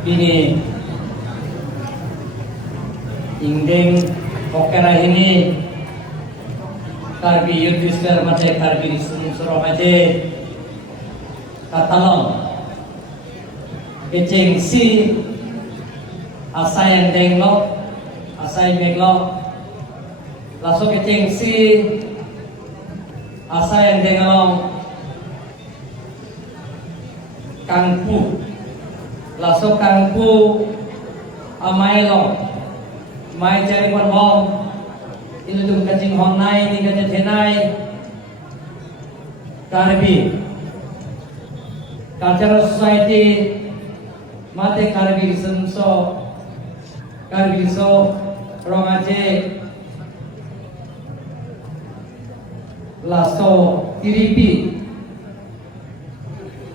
Bini Ingdeng Okera ini Karbi Yudhisthira Mate Karbi Suruh Aje Katalong Kecing si Asai Endeng Lok Asai Meglok Laso kecing si Asai Endeng Long Kangpu Laso Kangpu Amai Long Mai Jari Pon Wong Ini tuh kacing honai Ini kacing henai Karbi Cultural Society Mate Karbi Senso Karbi So Rongaje Laso Tiripi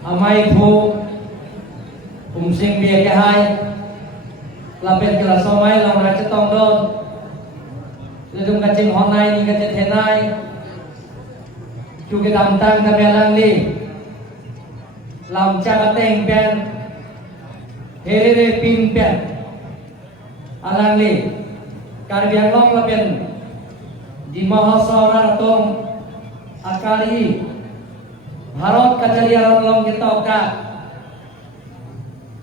Amai Phu Sing Bia Ke Hai Lapet Ke Laso Mai Long Raja Tong Don Lidung Kacing Honai Ni Kacing Henai Chuki Tam Tang Kabelang Li Lam Chaka Teng Pen Herere Ping Pen Alang Li Karbi Anglong Lapen Di Mahasara Tong Akari Bharat Kachariya Long Kita Oka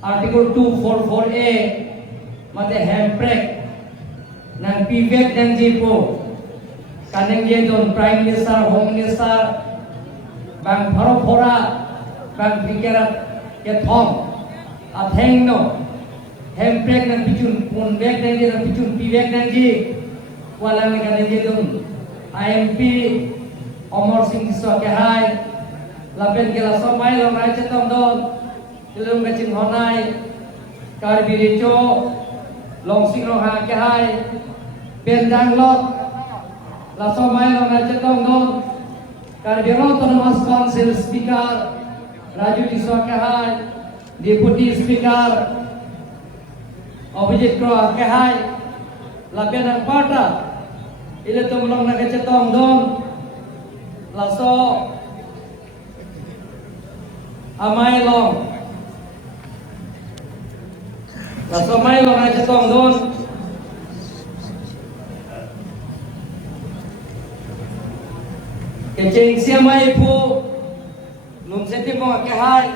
Artikel 244A Mate handbrake Nang Vivek dan Jipo Kaneng Jedon Prime Minister, Home Minister Bang Bharopora Bang Pikirat Kethong Atheng no handbrake nang Pichun Punvek dan Jedon Pichun Vivek dan Ji Walang Kaneng Jedon IMP Omor Singh Kiswa Kehai Lapen Kela Somai Long Raja Tong Don Ilung Kacing Honai Karbi Rico Long Sing Long Ha Kehai Pendang Lot Laso Mai Long Raja Tong Don Karbi Autonomous Council Speaker Raju Kiswa Kehai Deputy Speaker Abhijit Kro Kehai Lapen Ang Parta Ile Tung Long Raja Tong Don Laso Amai Long Laso Mai Long Raja Tong Don Kecing Siamai Phu Lung Seti Mo Kehai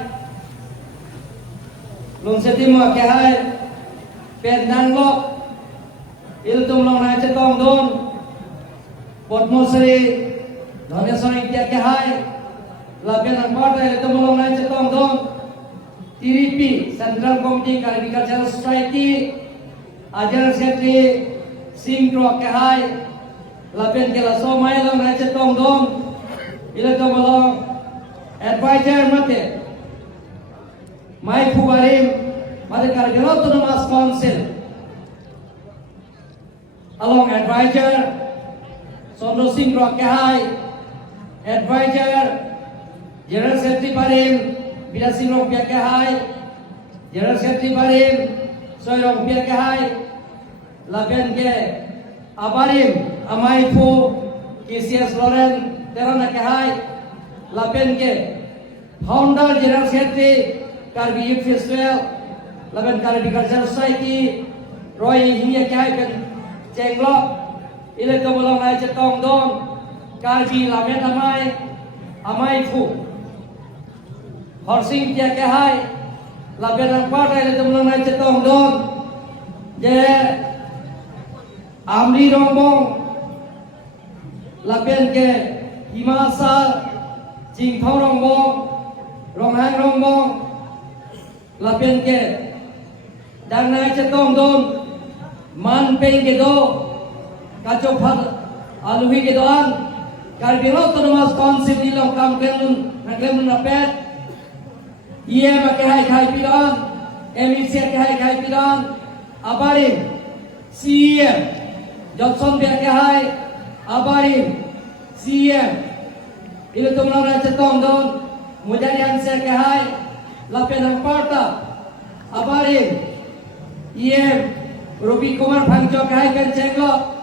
Lung Seti Mo Kehai Pendang Lok Il Tung Long Raja Tong Don Potmosri Dhaneswari India Kehai Lapian Ang Parta Il Tung Long Raja Tong Don TDP Central Committee Karbi Cultural Society Ajar Secretary Singh Kro Kehai Lapian Kela Somai Long Raja Tong Don Ila Tung Long Advisor Mate Mai Phu Barim Mate Karbi Autonomous Council Along Advisor Sondro Singh Kro Kehai Advisor General Secretary Barim Bila Singh Rong Pia Kehai General Secretary Barim Soy Rong Pia Kehai Lapen Ke Abarim Amai Phu KCS Loren Terana Kehai Lapen Ke Founder General Secretary Karbi Youth Festival Lapen Karbi Cultural Society Roy Hingya Kehai Pen Cenglok Ile Tomolong Raja Tong Don Karbi Lamen Amai Phu Horsing Pia Kehai Lapen Ang Parta Ile Tomolong Raja Tong Don Je Amri Rombong Lapen Ke Himasa Jingthau Rombong Ronghang Rombong Lapen Ke Dang Raja Tong Don Man Peng Ke Do Kaco Phat Aluhi Ke Doan Karbi Autonomous Council Ilong Kam Klemun Napet Ia Kehai Kehai Pidan MEC Kehai Kehai Pidan Abarim CM Johnson Pia Kehai Abarim CM Ile Tung Long Raja Tong Don Mujadian Sia Kehai Lapen Ang Parta Abarim IM Ruby Kumar Phangcho Kehai Pen Cenglok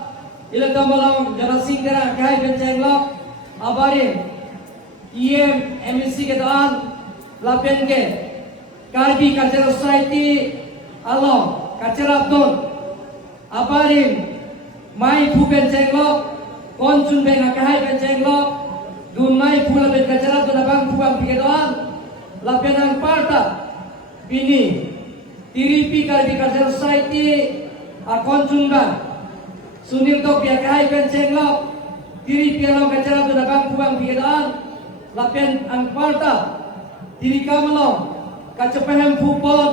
Ile Tung Long Jara Singh Tera Kehai Pen Cenglok Abarim IM MEC Ke Doan Lapen Ke Karbi Cultural Society along kacerap don aparim mai pu ben cenglok konsun ben akahai ben cenglok dun mai pu la ben kacerap don abang pu bang pigedoan la penang parta bini tiripi kalbi kacer society a konsun bang sunil tok bi akahai ben cenglok tiripi along kacerap don abang pu bang pigedoan la pen ang parta tiri kamalong kacepahem pu pon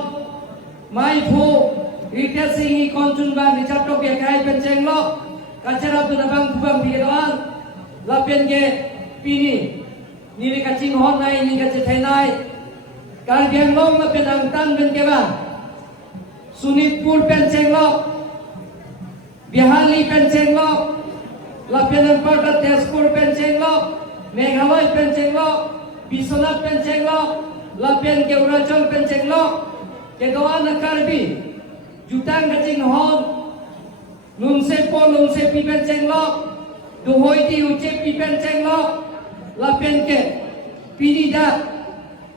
mai pu Rita singi konsun bang di catok ya kai penceng lo kacara tu nabang kubang biroan lapen ge pini nili kacing hon nai ni kace thenai kal biang long lapen angtan ben ke bang sunitpur penceng lo bihali penceng lo lapen ang parta tezpur penceng lo Meghalaya penceng lo Biswanath penceng lo lapen ke Arunachal penceng lo ke doan Karbi jutang kacing hon lungse po lungse pi penceng lo duhoi di uce pi penceng lo lapen ke pini da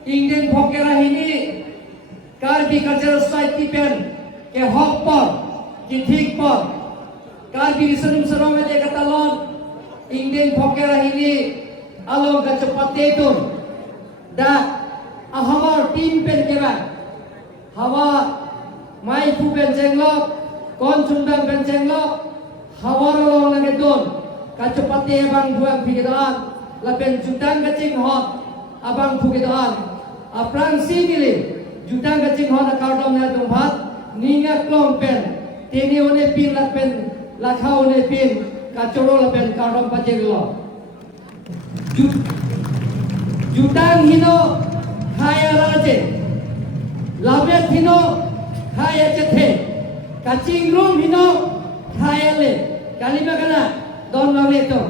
ingden phokera hini Karbi cultural society pen ke hok por ke thik por Karbi risenum serong aja katalon ingden phokera hini along kacepat itu da ahamar tim pen ke ba hawa mai pu penceng lo konsun bang penceng lo hawar lo lagi don kacepati abang buang pikiran lapen jutang kacing hot abang pikiran aprang sinili jutang kacing hot akardom na tumpat ninga klong pen tini one pin lapen lakha one pin kacoro lapen kardom paceng lo jutang hino kaya raje labet hino kaya cethe kacing rum hino kaya le kalima kana don male to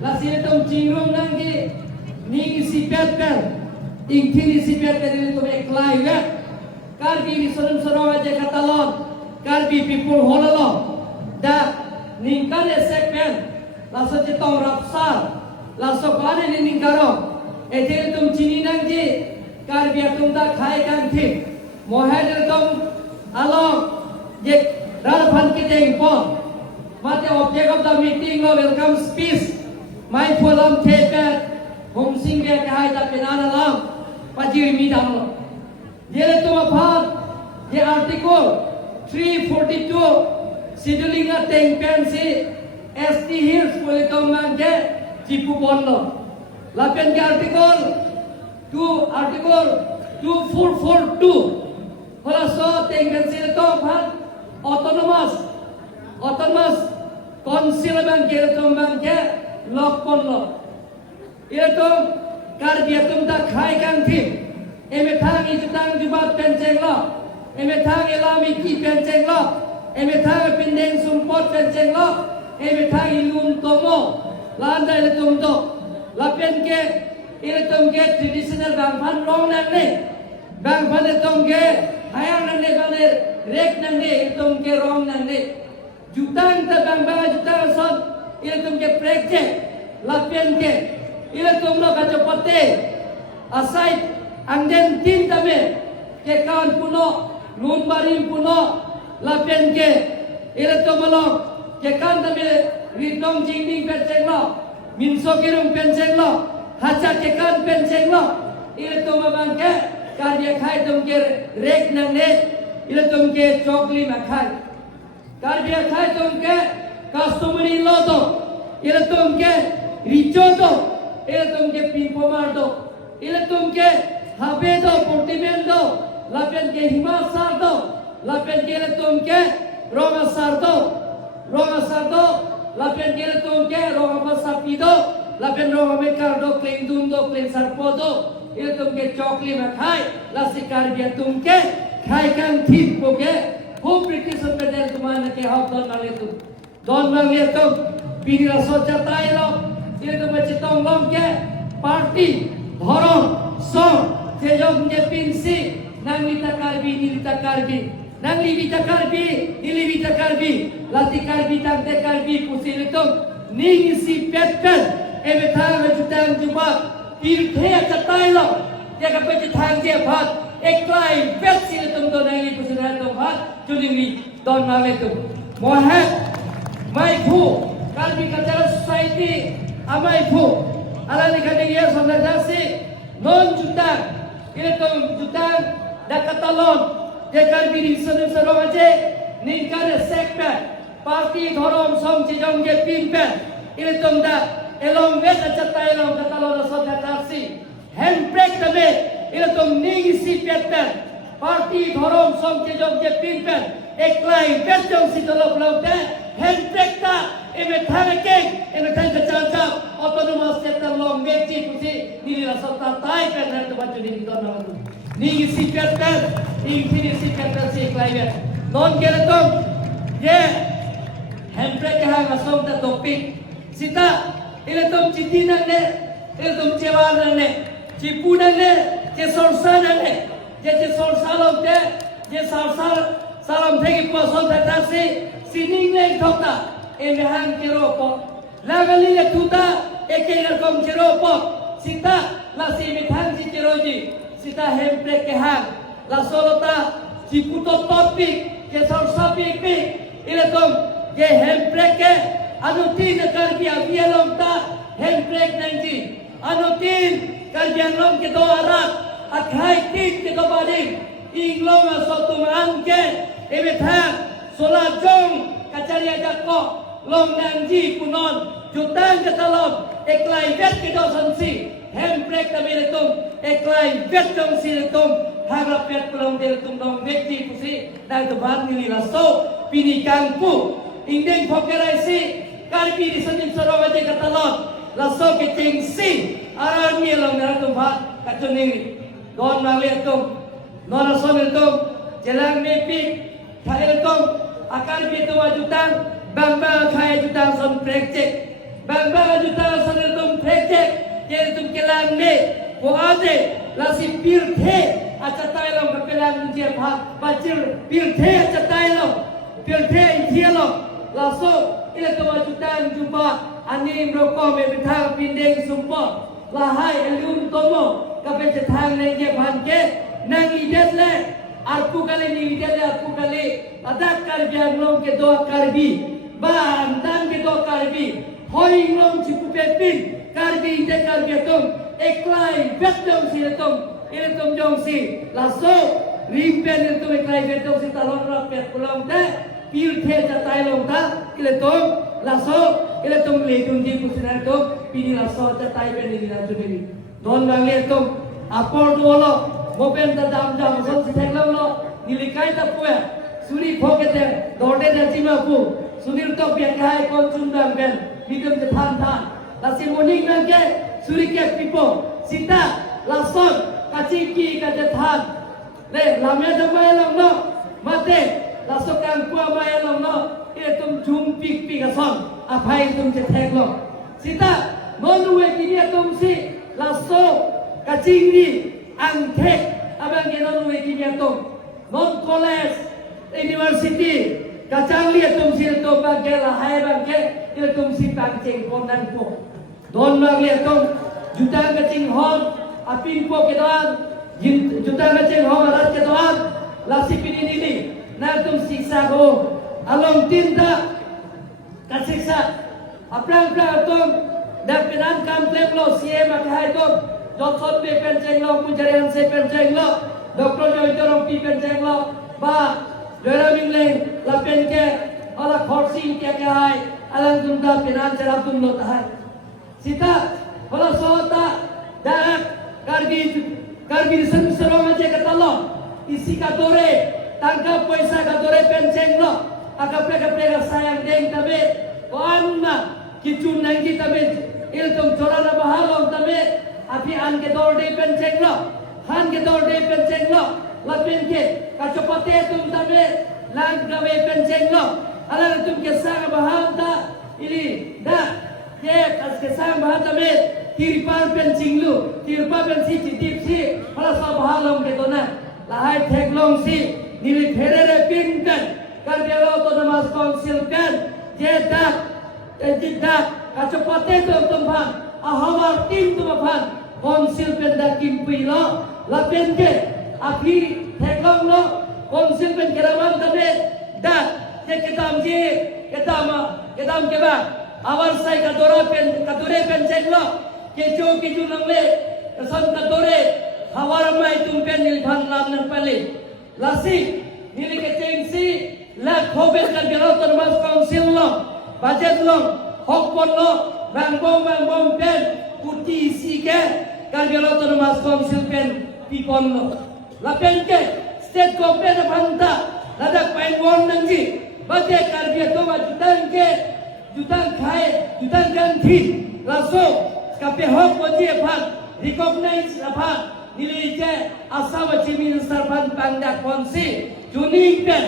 lasire tom cingrum nangi ning sipet per ing thini sipet tadi to eklai ga Karbi ni sorum sorum aja katalon Karbi people holalo da ning kare sekpen laso jetong rapsar laso kane ni ning karo ete tom chini nangi Karbi atum da khai kang thi mohel tom along je ralphan kiteng pon mate object of the meeting lo welcome speech my forum theater hom sing ge kai da penana lam pajir mi dam lo je to aphat je article 342 scheduling a teng pen si ST hills politom man ge jipu bon lo la pen ge article 2442 Hola so tengkan sila to phat autonomous council bang ke to bang ke lok pon lo ye to Karbi atum da khai kang thi eme thang I jutang jubat penceng lo eme thang elami ki penceng lo eme thang pindeng sumpot penceng lo eme thang ilun tomo landa ile tum to lapen ke ile tum ke traditional bang phan rong nang ne bang phan tum ke hayang nande bane rek nande itum ke rong nande jutang ta bang bang jutang son itum ke project lapian ke itum lo kacepate asai angden tin tame ke kan puno nun barim puno lapian ke itum lo ke kan tame ritong jingding penceng lo minso kirum penceng lo hacha ke kan penceng lo itum bang ke Karya khai tum ke rek nang ne ila tum ke chokli ma khai Karya khai tum ke customary law do ila tum ke richo do ila tum ke pimpomar do ila tum ke habe do portimen do lapen ke himasar do lapen ke ila tum ke romasar do lapen ke ila tum ke romasapi do lapen romamekar do klendum do klensarpo do ये तुमके चौकली में खाए लसिकार भी तुमके खाए कम ठीक हो गए वो ब्रिटिश पे तुम्हारे के हाथ दोन नाले तुम पीरी सोचा ताई लो ये तुम चितों लोग के पार्टी धर्म सॉन्ग से जो मुझे पिंसी नंगलिता कारबी नंगलिता कारबी लसिकार भी तंगते कारबी पुसिल तुम नींग सी पेटल एवं थांग में जुटांग जुबाक तीर्थे चताइलो ये कपे थang je phat eklai pet sil tum do nai pusina tum phat Juling Don Maletu Mohat Mai Pu Kalbi Cultural Society Amai Pu Alani Kadegia Sondasi Non Jutang Itu Jutang Dan Katalon Dia Kalbi di Sarong aja Ninkare Sekpen Parti Thorom Song Chijong Je Pinpen Itu dah Elong Wet Acata Elong Katalon Sondasi Handbrake Tabe Itu Ningisi Petpen Parti Thorom Song Chijong Je Pinpen Eklai Betjong Sitolok Laute Handbrake Ta Eme Thanekeng Eme Thanekeng Autonomous Sector Long Mechi Pusi Nili Rasota Tai Pen Hantu Baju Nili Donang Nili Sipet Pen Nili Sipet Pen Si Eklai Bet Non Keretong Ye Handbrake Hang Asong Ta Topik Sita Iletom Citinang Ne Iletom Cewanan Ne Cipunan Ne Cesorsanan Ne Je Sorsalom Te Je Sorsal Salam Thegi Poson Tatasi Sining Leng Thokta Eme Hang Kiropo Lagali Le Tuta Eke Kom Kiropo Sita La Simi Thang Si Kiroji Sita Handbrake Ke Hang La Solota Ciputo Topik Je Sorsapi Pik Iletom Je Handbrake Ke Anutin Karbi Abialom Ta Handbrake Nanti Anutin Karbi Anglom Ke Do Arat Akhai Tin Ke Do Badim Inglom Asotum Anke Eme Thang Sola Jong Kacaria Jako Long Nanji Punon Jutang Katalom Eklai Bet Ke Do Sansi Handbrake Tabi Letum Eklai Bet Jong Si Letum Harap Bet Pelong De Letum Dong Vekti Pusi Dan Tuban Nili Raso Pini Kangpu Indeng Pokerai Si Karbi Di Sanin Sarawaje Katalom Laso Ke Ceng Si Arami Long Naratum Bhat Kacun Nili Don Mali Letum Nora Son Letum Jelang Mepik Kaya Letum Akar Bitu Wajutang Bamba Kaya Jutang Son Prejek Bamba Jutang Son Letum Prejek Jadi Letum Kelang Ne Ko Ade Lasi Pirthe Acatai Long Kapelang Njia Bhat Bacir Pirthe Acatai Long Pirthe Njia Long Laso Iletum Wajutang Jumpa Anim Roko Mebithang Pindeng Sumpo Lahai Eliun Tomo Kape Jetang Nengia Bhanke Nang Idet Le Arpu kali ni Idet Le Arpu kali Adak Karbi Anglom Ke Do Karbi Ban Dan Ke Do Karbi Hoi Nglom Cipu Pepin Karbi Idet Karbi Atum Eklai Betjong Si Letum Iletum Jong Si Laso Rimpen Iletum Eklai Betjong Si Talon Rapet Pulang Te Pirthe Jatai Long Ta Iletum Laso Iletum Letum Di Pusinan Iletum Pini Laso Jatai Ben Ini Nantu Ini Don Bang Iletum Apor Duolo Mopen Ta Dam Jam Son Si Theklam Lo Nilikai Ta Pue Suri Phokete Dorde Da Cima Pu Sunir Tok Biak Hai Kon Sundang Ben Hidum Jethan Than Lasi Muning Nangke Suri Kek Pipo Sita Lason Kaciki Kajethan Le Lamya Damai Long No Mate Laso Kang Kua Mai Long No Iletum Jum Pik Pik Ason Apai Tum Jetek Lo Sita Nonu Wekini Atum Si Laso Kacingri Angtek Abang Genon Wekini Atum Non College University Kacangli Atum Si Letum Bangke Lahai Bangke Iletum Si Pangceng Konan Po Don Bangli Atum Jutang Kacing Hon Apin Po Kedoan Jutang Kacing Hon Arat Kedoan Lasi Pini Nili Natum Siksa Go Along Tinta Kasiksa Aplang Plang Atum Dan Penan Kamplem Lo Siye Makai Atum Johnson P. Penceng Lo Punjarian Se Penceng Lo Dr. Joytorong P. Penceng Lo Ba Joyra Mingleng Lapen Ke Ala Khorsing Ke Hai Alang Tunda Penan Ceratum Lo Tahai Sita Hala Sohota Daak Karbi Sen Serong Aja Katalo Isi Katore Tangkap Poisa Katore Penceng Lo Akapre Sayang Deng Tabe Koanna Kicun Nanggi Tabe Iltum Chorana Bahalong Tabe Api An Ke Dorde Penceng Lo Han Ke Dorde Penceng Lo Lapen Ke Kacopote Tum Tabe Lang Gawe Penceng Lo Alang Tum Ke Sang Bahal Ta Ili Da Ye Ke Sang Bahal Tabe Tirpal Pencing Lu Tirpal Penci Citip Si Hala Sa Bahalong Ke Dona Lahai Teklong Si Nili Therere Pinkan Karbialo Autonomous Council Kan Jedak Jedak Kacopote Tum Bhan Ahawar Tim Tum Bhan Council Penda Kimpui Lo Lapen Ke Api Teklong Lo Council Pen Kerawan Tabe dah je kedam ke ba awar sai kadore pen cenglo keju nangle kesan kadore hawar mai tumpen nil bhan lam nang pali lasi nili ke cengsi la khobe kan gelo termas council lo budget lo hokpon lo bang pen kuti si ke kan gelo termas council pen pipon lo la pen ke state government bhanta lada pain won nangji bate karbi to ma jutang khai jutang gan thi laso kape hok boji phan recognize phan nilije asama chief minister phan pangda konsi juning pen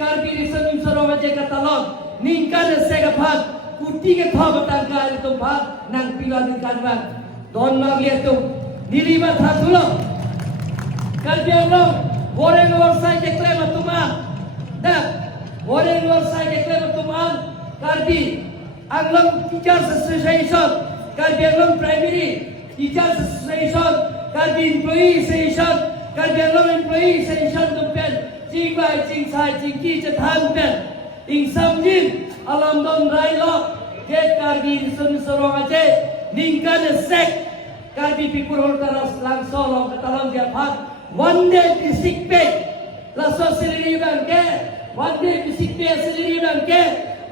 karbi reason soro ma je katalon ningkan se ga phan kuti ke thob tangka to phan nang pilan kan ban don ma le to nilima thatulo karbi lo Goreng warsai dekle matuman, dah goreng warsai dekle matuman. Karbi Anglam Teachers Association, Karbi Anglam Primary Teachers Association, Karbi Employee Association, Karbi Anglam Employee Association tumpen, cing bai cing sai cing ki cethan pen, ing samjin alam don railo, ke Karbi sun sorong aje, ningkan sek, Karbi pikul holtaras langsung long katalam dia phat. One day district pay, laso salary banke, one day district pay salary banke,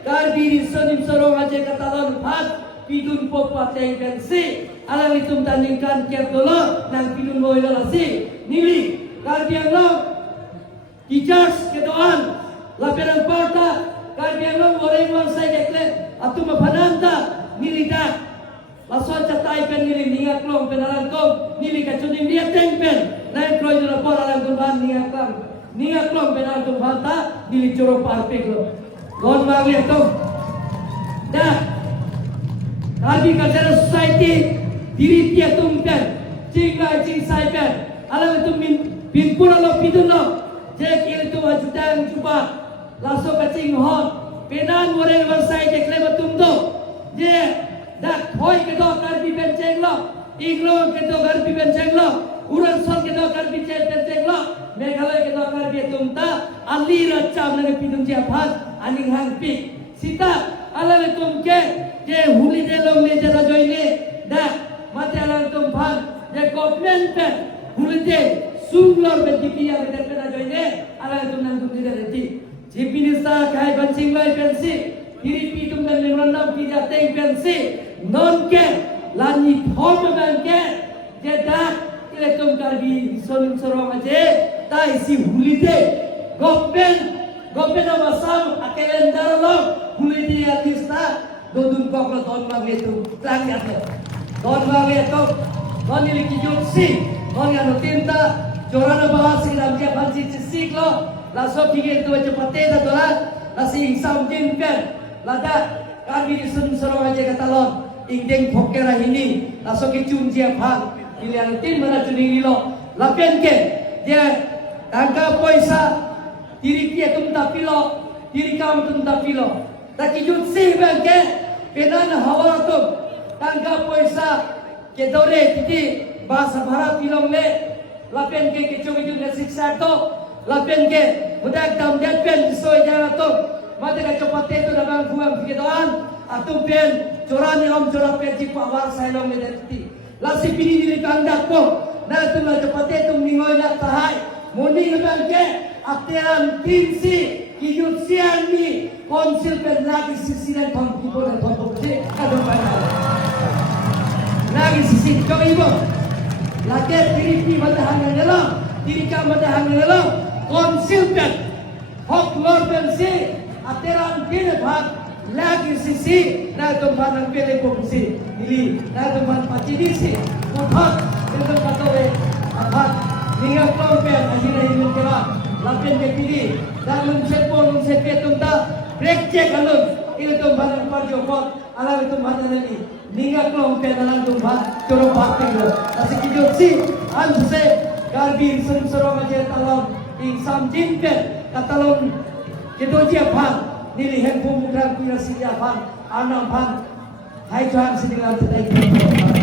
karbi risonim sorong aja katalon phat, pidun popa teng pensi, alang itum tandingkan kiat dolo, nang pidun boila lasi, nili, karbi anglong, teachers kedoan, laperan porta, karbi anglong goreng warsai dekle, atum aphananta, nili dak, laso catai pen nili ningak long penalan kong, nili kacunim dia teng pen. Naik kroy jura por alang tuhan niak klom penal tuhan ta dili juro parpek lo gon bagi itu dah agricultural society diri dia tumpen cing sai pen alang itu bin pura lo pidun lo jek il tu ajutang cuba laso kacing hon penan moren warsai dekle batum do je dah khoi ke do karbi benceng lo iglo ke do karbi benceng lo Uran sol kita akan bicara tentang lo, Meghalaya kita akan bicara tentang alira cam dengan pidum jiapat, aning hangpi. Sita alal tumke, je huli je long le jara joine, dah mati alal tumpan, je government pen huli je sunglor betipi yang kita pernah joine, alal tum nang tum tidak reti. Chief Minister kai bancing lai pensi, diri pidum dan memorandum pijat teng pensi, non ke lani thom banke, je dah Tum karbi solim sorong aje, tai si hulide, government amasam akelen daralong, hulide artista, dodun koklo don magletu, langat lo, don magletu, don iliki jutsi, don yano tinta, jorana bahasi dalam dia banci cisik lo, laso kiki tu aja pate dah dolan, lasi insam jinpen, lada karbi solim sorong aje katalon, ingdeng pokera ini, laso kicum dia bang. Pilihan tim mana cuni lo, lapian ke dia tangka poisa diri dia tum tapilo, diri kamu tum tapilo. Taki jutsi bangke penan hawa tum tangka poisa ke dore titi bahasa Barat pilong le, lapian ke kecung siksa to, lapian ke budak dam depen soy jara tum, mata kacopate tu dabang buang kedoan, atum pen corani om corapen cipa war saya long le titi. Lasi pini diri kandak po, na tu la cepate tu ningoy na tahay, muni naman ke atiran tinsi kiyutsian ni konsil pen lagi sisiran thong ibo na thong se ado bana lagi sisi ko ibo lagi diri madahan ngelo diri ka madahan ngelo konsil pen hok lor pen se atiran pin bhat lagi sisi na tumban ang pele pumsi ili na tumban pachidisi uthak itu katowe abhat ninga kompe ajina himun kera lapen ke pili dan lun sepe tumta break check alun itu tumban ang parjo pot ala tumban nali ninga kompe dalam tumban coro bakti lo asi kijotsi anse garbi sorong aja talon ing samjin pen katalon kedoji abhat Nili handphone mudah kira siapa, anak pan, hai tuan sedang ada